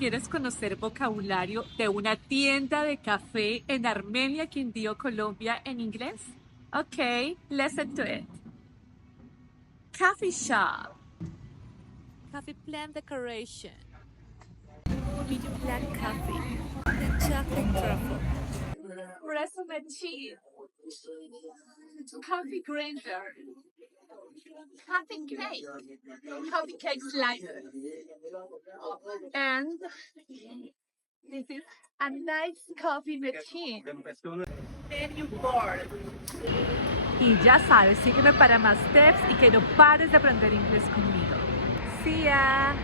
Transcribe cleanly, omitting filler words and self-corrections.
¿Quieres conocer vocabulario de una tienda de café en Armenia, Quindío, Colombia en inglés? Okay, listen to it. Coffee shop. Coffee plant decoration. Medium black coffee. The chocolate truffle. Resume cheese. Coffee grinder. Coffee cake. Coffee cake slicer. And this is a nice coffee machine. Menu board. Y ya sabes, sígueme para más tips y que no pares de aprender inglés conmigo. See ya.